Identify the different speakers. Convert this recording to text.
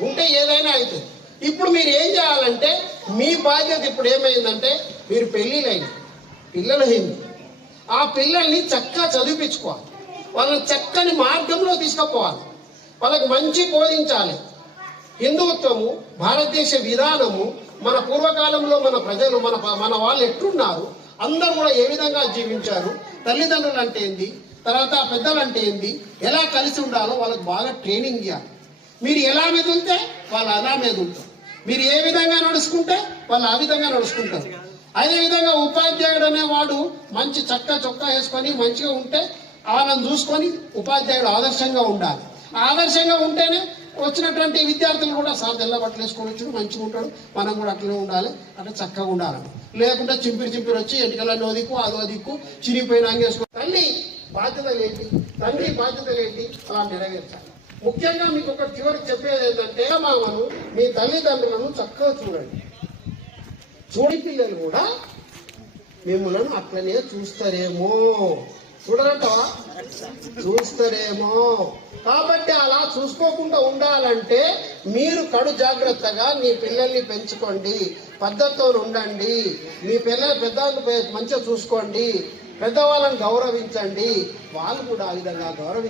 Speaker 1: ఉంటే ఏదైనా అవుతుంది ఇప్పుడు మీరు ఏం చేయాలంటే మీ బాధ్యత ఇప్పుడు ఏమైందంటే మీరు పెళ్ళిళ్ళైంది. పిల్లలు అయింది. ఆ పిల్లల్ని చక్కగా చదివించుకోవాలి వాళ్ళని చక్కని మార్గంలో తీసుకుపోవాలి. వాళ్ళకి మంచి బోధించాలి. హిందుత్వము భారతదేశ విధానము మన పూర్వకాలంలో మన ప్రజలు మన మన వాళ్ళు ఎట్లున్నారు అందరూ కూడా ఏ విధంగా జీవించారు తల్లిదండ్రులు అంటే ఏంది తర్వాత పెద్దలు అంటే ఏంది ఎలా కలిసి ఉండాలో వాళ్ళకి బాగా ట్రైనింగ్ ఇవ్వాలి మీరు ఎలా మెదులుతే వాళ్ళు అలా మెదులుతారు మీరు ఏ విధంగా నడుచుకుంటే వాళ్ళు ఆ విధంగా నడుచుకుంటారు. అదే విధంగా ఉపాధ్యాయుడు అనేవాడు మంచి చక్క చొక్కా వేసుకొని మంచిగా ఉంటే వాళ్ళని చూసుకొని ఉపాధ్యాయుడు ఆదర్శంగా ఉండాలి. ఆదర్శంగా ఉంటేనే వచ్చినటువంటి విద్యార్థులు కూడా సార్ తెల్ల బట్టలు వేసుకొని వచ్చి మంచిగా ఉంటాడు మనం కూడా అట్లనే ఉండాలి అట్లా చక్కగా ఉండాలి లేకుంటే చింపిరి చింపిరి వచ్చి ఎంటికలన్నీ దిక్కు అదో దిక్కు చిరిగిపోయిన అంగేసుకో తల్లి బాధ్యతలు ఏంటి? తండ్రి బాధ్యతలు ఏంటి? అలా నెరవేర్చాలి. ముఖ్యంగా మీకు ఒక చివరికి చెప్పేది ఏంటంటే మామను మీ తల్లిదండ్రులను చక్కగా చూడండి. చూడి పిల్లలు కూడా మిమ్మల్ని అట్లనే చూస్తారేమో. చూడరంటావా? చూస్తారేమో. కాబట్టి అలా చూసుకోకుండా ఉండాలంటే మీరు కడు జాగ్రత్తగా మీ పిల్లల్ని పెంచుకోండి. పద్ధతితో ఉండండి. మీ పిల్లల పెద్దవాళ్ళు మంచిగా చూసుకోండి. పెద్దవాళ్ళని గౌరవించండి. వాళ్ళు కూడా ఆ విధంగా గౌరవించండి